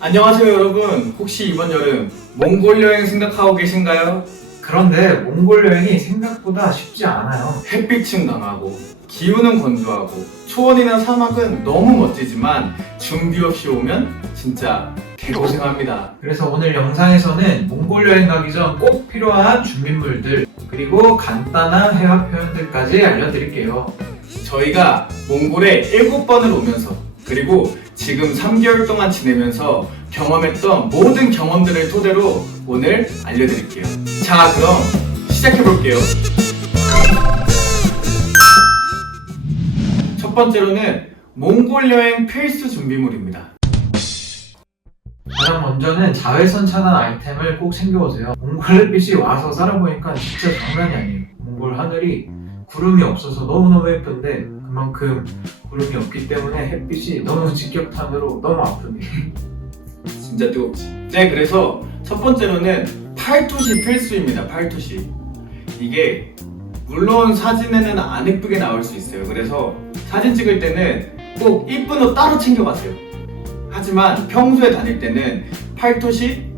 안녕하세요 여러분. 혹시 이번 여름 몽골 여행 생각하고 계신가요? 그런데 몽골 여행이 생각보다 쉽지 않아요. 햇빛은 강하고 기후는 건조하고 초원이나 사막은 너무 멋지지만 준비 없이 오면 진짜 개고생합니다. 그래서 오늘 영상에서는 몽골 여행 가기 전 꼭 필요한 준비물들 그리고 간단한 회화 표현들까지 알려드릴게요. 저희가 몽골에 7번을 오면서 그리고 지금 3개월 동안 지내면서 경험했던 모든 경험들을 토대로 오늘 알려드릴게요. 자, 그럼 시작해볼게요. 첫 번째로는 몽골 여행 필수 준비물입니다. 가장 먼저는 자외선 차단 아이템을 꼭 챙겨오세요. 몽골 햇빛이 와서 살아보니까 진짜 장난이 아니에요. 몽골 하늘이 구름이 없어서 너무너무 예쁜데 그만큼 구름이 없기 때문에 햇빛이 너무 직격탄으로 너무 아픕니다. 진짜 뜨겁지. 네, 그래서 첫 번째로는 팔토시 필수입니다. 팔토시. 이게 물론 사진에는 안 예쁘게 나올 수 있어요. 그래서 사진 찍을 때는 꼭 이쁜 옷 따로 챙겨가세요. 하지만 평소에 다닐 때는 팔토시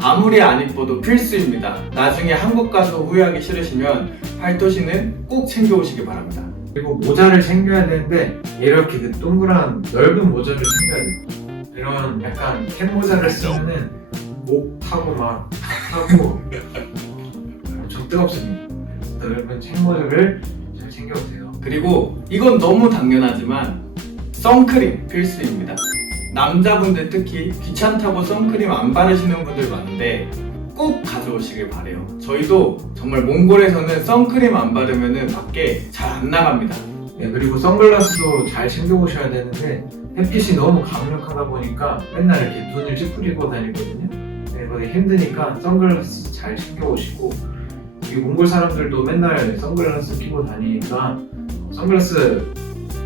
아무리 안 이뻐도 필수입니다. 나중에 한국 가서 후회하기 싫으시면 팔토시는 꼭 챙겨오시기 바랍니다. 그리고 모자를 챙겨야 되는데 이렇게 그 동그란 넓은 모자를 챙겨야 돼요. 이런 약간 캡 모자를 쓰면은 목 타고 막 타고 엄청 뜨겁습니다. 넓은 책 모자를 잘 챙겨오세요. 그리고 이건 너무 당연하지만 선크림 필수입니다. 남자분들 특히 귀찮다고 선크림 안 바르시는 분들 많은데 꼭 가져오시길 바래요. 저희도 정말 몽골에서는 선크림 안 바르면 밖에 잘 안 나갑니다. 네, 그리고 선글라스도 잘 챙겨오셔야 되는데 햇빛이 너무 강력하다 보니까 맨날 이렇게 눈을 찌푸리고 다니거든요. 네, 그게 힘드니까 선글라스 잘 챙겨오시고 이 몽골 사람들도 맨날 선글라스 끼고 다니니까 선글라스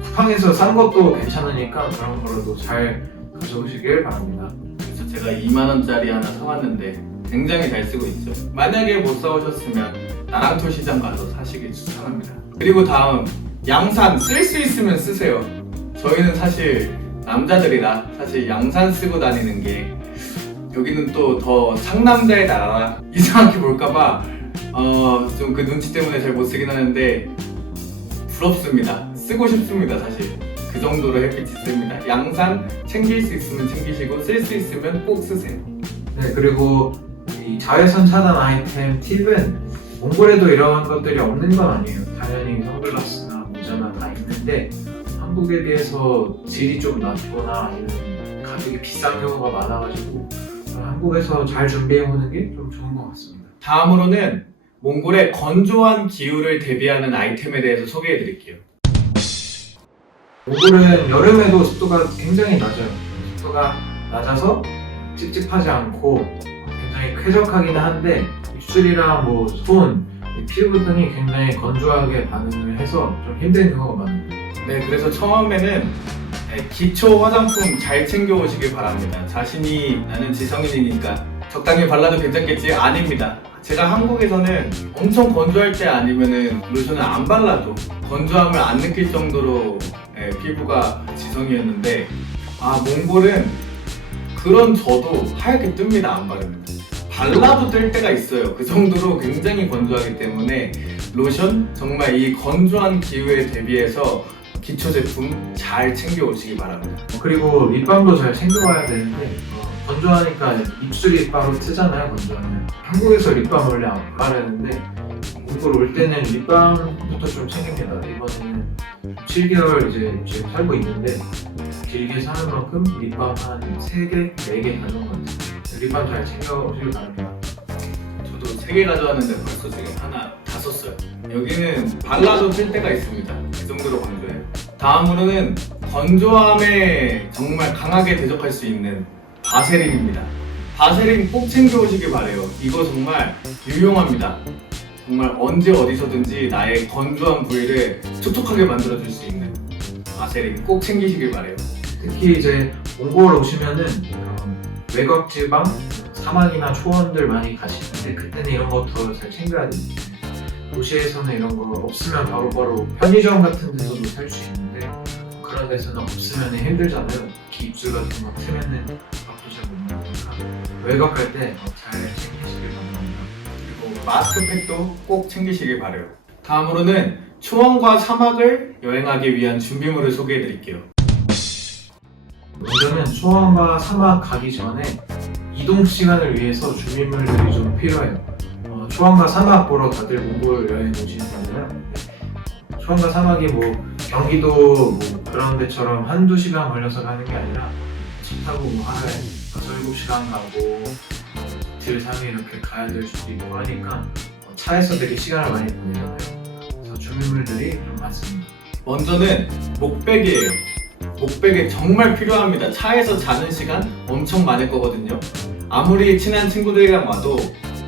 쿠팡에서 산 것도 괜찮으니까 그런 거라도 잘 가져오시길 바랍니다. 그래서 제가 2만원짜리 하나 사왔는데 굉장히 잘 쓰고 있죠. 만약에 못 사오셨으면 나랑토 시장 가서 사시길 추천합니다. 그리고 다음, 양산 쓸 수 있으면 쓰세요. 저희는 사실 남자들이라 사실 양산 쓰고 다니는 게 여기는 또 더 상남자의 나라 이상하게 볼까봐 좀 그 눈치 때문에 잘 못 쓰긴 하는데 부럽습니다. 쓰고 싶습니다. 사실 그 정도로 햇빛이 셉니다. 양산 챙길 수 있으면 챙기시고 쓸 수 있으면 꼭 쓰세요. 네, 그리고 이 자외선 차단 아이템 팁은 몽골에도 이런 것들이 없는 건 아니에요. 당연히 선글라스나 모자나 다 있는데 한국에 비해서 질이 좀 낮거나 이런 가격이 비싼 경우가 많아가지고 한국에서 잘 준비해오는 게 좀 좋은 것 같습니다. 다음으로는 몽골의 건조한 기후를 대비하는 아이템에 대해서 소개해 드릴게요. 몽골은 여름에도 습도가 굉장히 낮아요. 습도가 낮아서 찝찝하지 않고 굉장히 쾌적하긴 한데 입술이랑 뭐 손, 피부 등이 굉장히 건조하게 반응을 해서 좀 힘든 경우가 많아요. 네, 그래서 처음에는 기초 화장품 잘 챙겨 오시길 바랍니다. 자신이 나는 지성인이니까 적당히 발라도 괜찮겠지? 아닙니다. 제가 한국에서는 엄청 건조할 때 아니면은 로션을 안 발라도 건조함을 안 느낄 정도로 피부가 지성이었는데 몽골은 그런 저도 하얗게 뜹니다. 안 바르면 발라도 뜰 때가 있어요. 그 정도로 굉장히 건조하기 때문에 로션 정말 이 건조한 기후에 대비해서 기초 제품 잘 챙겨 오시기 바랍니다. 그리고 립밤도 잘 챙겨와야 되는데 건조하니까 입술이 바로 트잖아요. 건조하면 한국에서 립밤 원래 안 바르는데 몽골 올 때는 립밤부터 좀 챙깁니다. 이번에는 7개월 이제 지금 살고 있는데 길게 사는 만큼 립밤 한 3개, 4개 가져온 것 같아요. 립밤 잘 챙겨오시길 바랍니다. 저도 3개 가져왔는데 벌써 지금 하나 다 썼어요. 여기는 발라도 뜰 때가 있습니다. 그 정도로 건조해요. 다음으로는 건조함에 정말 강하게 대적할 수 있는 바세린입니다. 바세린 꼭 챙겨오시길 바래요. 이거 정말 유용합니다. 정말 언제 어디서든지 나의 건조한 부위를 촉촉하게 만들어줄 수 있는 바세린 꼭 챙기시길 바래요. 특히 이제 몽골 오시면은 외곽 지방, 사막이나 초원들 많이 가시는데 그때는 이런 거 더 잘 챙겨야 됩니다. 도시에서는 이런 거 없으면 바로바로 편의점 같은 데서도 살 수 있는데 그런 데서는 없으면 힘들잖아요. 특히 입술 같은 거 트면은 밥도 잘 못 외곽할 때 잘 챙기시길 바랍니다. 그리고 마스크팩도 꼭 챙기시길 바래요. 다음으로는 초원과 사막을 여행하기 위한 준비물을 소개해 드릴게요. 먼저는 초원과 사막 가기 전에 이동 시간을 위해서 준비물들이 좀 필요해요. 초원과 사막 보러 다들 몽골 여행 오시잖아요. 초원과 사막이 뭐 경기도 뭐 그런 데처럼 한두 시간 걸려서 가는 게 아니라 차 타고 뭐 하루에 6-7시간 가고 이틀 3일 이렇게 가야 될 수도 있고 하니까 차에서 되게 시간을 많이 보내잖아요. 그래서 준비물들이 좀 많습니다. 먼저는 목베개예요. 목베개 정말 필요합니다. 차에서 자는 시간 엄청 많을 거거든요. 아무리 친한 친구들이랑 와도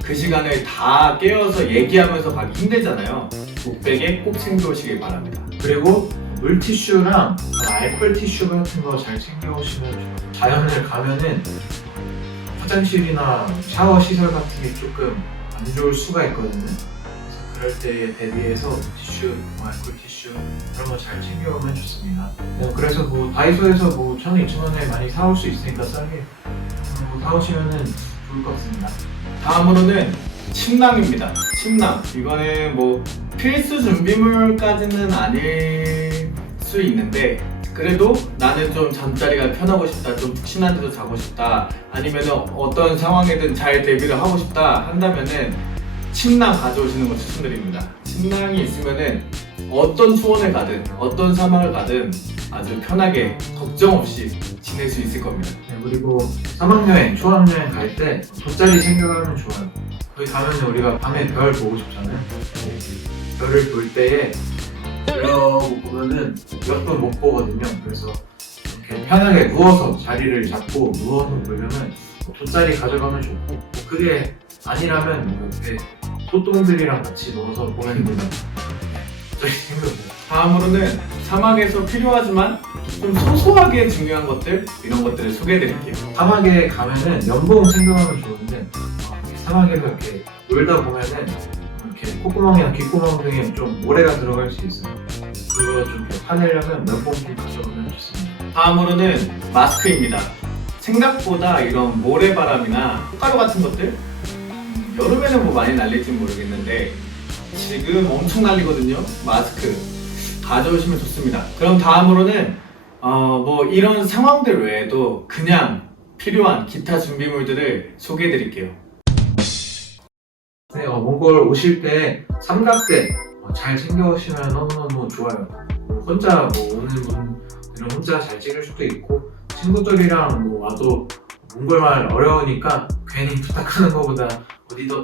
그 시간을 다 깨어서 얘기하면서 가기 힘들잖아요. 목베개 꼭 챙겨오시길 바랍니다. 그리고 물티슈랑 알콜 티슈 같은 거 잘 챙겨오시면 좋아요. 자연을 가면은 화장실이나 샤워 시설 같은 게 조금 안 좋을 수가 있거든요. 그래서 그럴 때에 대비해서 티슈, 알콜 티슈 그런 거 잘 챙겨오면 좋습니다. 그래서 뭐 다이소에서 뭐 1,000원, 2,000원에 많이 사올 수 있으니까 싸게 사오시면은 좋을 것 같습니다. 다음으로는 침낭입니다. 침낭. 이거는 뭐 필수 준비물까지는 아닐 수 있는데 그래도 나는 좀 잠자리가 편하고 싶다, 좀 푹신한 데서 자고 싶다, 아니면 어떤 상황에든 잘 대비를 하고 싶다 한다면은 침낭 가져오시는 걸 추천드립니다. 침낭이 있으면은 어떤 초원을 가든 어떤 사막을 가든 아주 편하게 걱정 없이 지낼 수 있을 겁니다. 그리고 사막여행, 초원여행 갈 때 돗자리 챙겨가면 좋아요. 거기 가면 우리가 밤에 별 보고 싶잖아요. 별을 볼 때에 이러고 보면은 몇 번 못 보거든요. 그래서 이렇게 편하게 누워서 자리를 잡고 누워서 보려면 돗자리 가져가면 좋고 그게 아니라면 뭐 옆에 소똥들이랑 같이 누워서 보면 됩니다. 돗자리 챙겨보세요. 다음으로는 사막에서 필요하지만 좀 소소하게 중요한 것들, 이런 것들을 소개해 드릴게요. 사막에 가면은 연봉 챙겨가면 좋은데 사막에서 이렇게 놀다 보면은 이렇게 콧구멍이나 귓구멍 등에 좀 모래가 들어갈 수 있어요. 그거 좀 이렇게 파내려면 면봉 좀 가져오면 좋습니다. 다음으로는 마스크입니다. 생각보다 이런 모래바람이나 꽃가루 같은 것들 여름에는 뭐 많이 날릴지 모르겠는데 지금 엄청 날리거든요. 마스크 가져오시면 좋습니다. 그럼 다음으로는 뭐 이런 상황들 외에도 그냥 필요한 기타 준비물들을 소개해 드릴게요. 네, 몽골 오실 때 삼각대 잘 챙겨오시면 너무너무 좋아요. 혼자 뭐 오는 분들은 혼자 잘 찍을 수도 있고 친구들이랑 뭐 와도 몽골말 어려우니까 괜히 부탁하는 것보다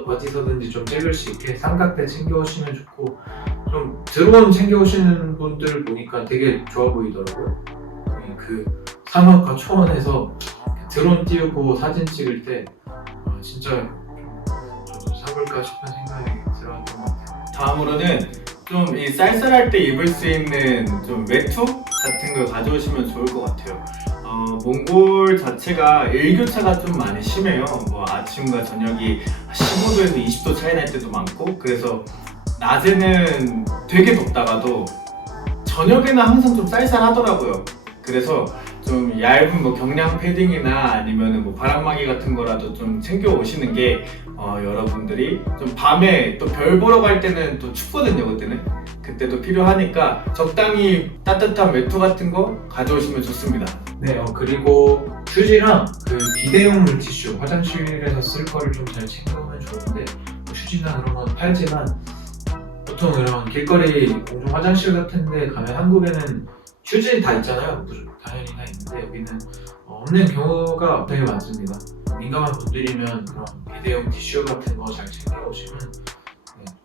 어디서든지 좀 찍을 수 있게 삼각대 챙겨오시면 좋고 좀 드론 챙겨오시는 분들 보니까 되게 좋아 보이더라고요. 그 사막과 초원에서 드론 띄우고 사진 찍을 때 진짜 좀 사볼까 싶은 생각이 들었던 것 같아요. 다음으로는 좀 이 쌀쌀할 때 입을 수 있는 좀 외투 같은 걸 가져오시면 좋을 것 같아요. 몽골 자체가 일교차가 좀 많이 심해요. 뭐 아침과 저녁이 15도에서 20도 차이 날 때도 많고 그래서 낮에는 되게 덥다가도 저녁에는 항상 좀 쌀쌀하더라고요. 그래서 좀 얇은 뭐 경량 패딩이나 아니면 뭐 바람막이 같은 거라도 좀 챙겨 오시는 게 여러분들이 좀 밤에 또 별 보러 갈 때는 또 춥거든요. 그때도 필요하니까 적당히 따뜻한 외투 같은 거 가져오시면 좋습니다. 네, 그리고 휴지랑 그 비대용 물티슈 화장실에서 쓸 거를 좀 잘 챙겨오면 좋은데 휴지나 그런 건 팔지만 보통 이런 길거리 공중 화장실 같은 데 가면 한국에는 휴지 다 있잖아요. 당연히 다 있는데 여기는 없는 경우가 되게 많습니다. 민감한 분들이면 그런 비대용 티슈 같은 거 잘 챙겨오시면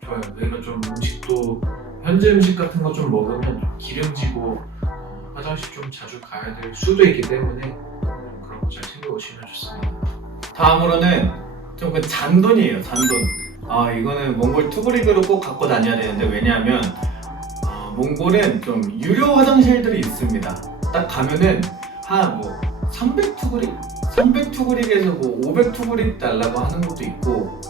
좋아요. 저희가 좀 음식도 현지 음식 같은 거 좀 먹으면 좀 기름지고 화장실 좀 자주 가야 될 수도 있기 때문에 그런 거 잘 챙겨오시면 좋습니다. 다음으로는 좀 그 잔돈이에요. 잔돈. 이거는 몽골 투브릭으로 꼭 갖고 다녀야 되는데 왜냐하면 몽골은 좀 유료 화장실들이 있습니다. 딱 가면은 한 뭐 300투그릭? 300투그릭에서 뭐 500투그릭 달라고 하는 것도 있고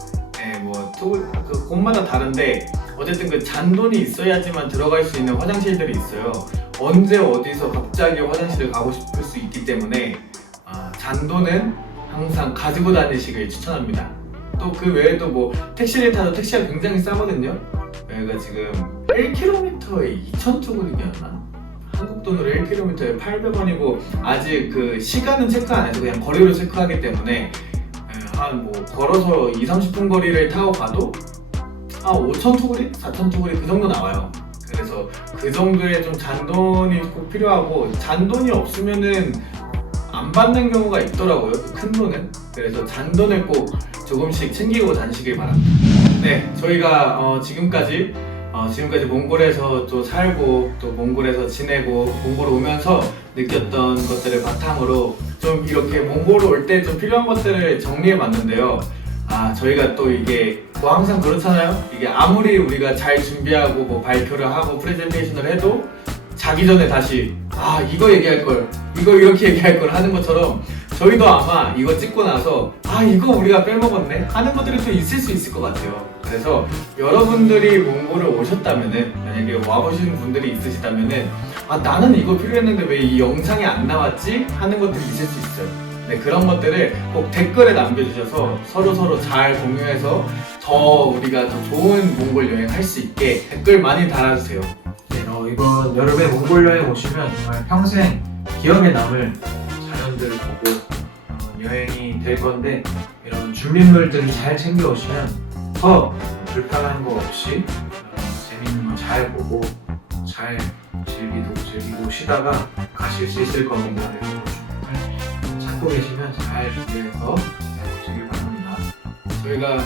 그 곳마다 다른데 어쨌든 그 잔돈이 있어야지만 들어갈 수 있는 화장실들이 있어요. 언제 어디서 갑자기 화장실을 가고 싶을 수 있기 때문에 잔돈은 항상 가지고 다니시길 추천합니다. 또 그 외에도 뭐 택시를 타도 택시가 굉장히 싸거든요. 여기가 지금 1km에 2,000투구리였나? 한국 돈으로 1km에 800원이고 아직 그 시간은 체크 안 해서 그냥 거리로 체크하기 때문에 한 뭐 걸어서 2-30분 거리를 타고 가도 5,000투구리? 4,000투구리 그 정도 나와요. 그래서 그 정도의 좀 잔돈이 꼭 필요하고 잔돈이 없으면은 안 받는 경우가 있더라고요. 큰 돈은. 그래서 잔돈을 꼭 조금씩 챙기고 다니시길 바랍니다. 네, 저희가 지금까지 몽골에서 또 살고 또 몽골에서 지내고 몽골 오면서 느꼈던 것들을 바탕으로 좀 이렇게 몽골 올 때 좀 필요한 것들을 정리해 봤는데요. 저희가 또 이게 뭐 항상 그렇잖아요. 이게 아무리 우리가 잘 준비하고 뭐 발표를 하고 프레젠테이션을 해도 자기 전에 다시 이거 얘기할 걸, 이거 이렇게 얘기할 걸 하는 것처럼 저희도 아마 이거 찍고 나서 이거 우리가 빼먹었네 하는 것들이 또 있을 수 있을 것 같아요. 그래서 여러분들이 몽골을 오셨다면은, 만약에 와보시는 분들이 있으시다면은 나는 이거 필요했는데 왜 이 영상이 안 나왔지? 하는 것들이 있을 수 있어요. 네, 그런 것들을 꼭 댓글에 남겨주셔서 서로 잘 공유해서 더 우리가 더 좋은 몽골 여행 할 수 있게 댓글 많이 달아주세요. 네, 이번 여름에 몽골 여행 오시면 정말 평생 기억에 남을 자연들을 보고 여행이 될 건데, 이런 준비물들을 잘 챙겨 오시면 더 불편한 거 없이 재밌는 거 잘 보고 잘 즐기고 쉬다가 가실 수 있을 겁니다. 그래서 정말 찾고 계시면 잘 준비해서 오시길 바랍니다. 저희가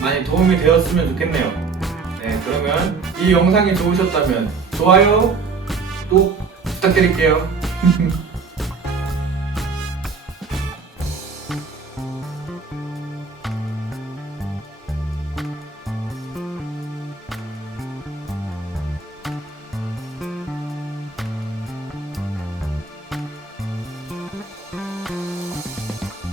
많이 도움이 되었으면 좋겠네요. 네, 그러면 이 영상이 좋으셨다면 좋아요, 또 부탁드릴게요.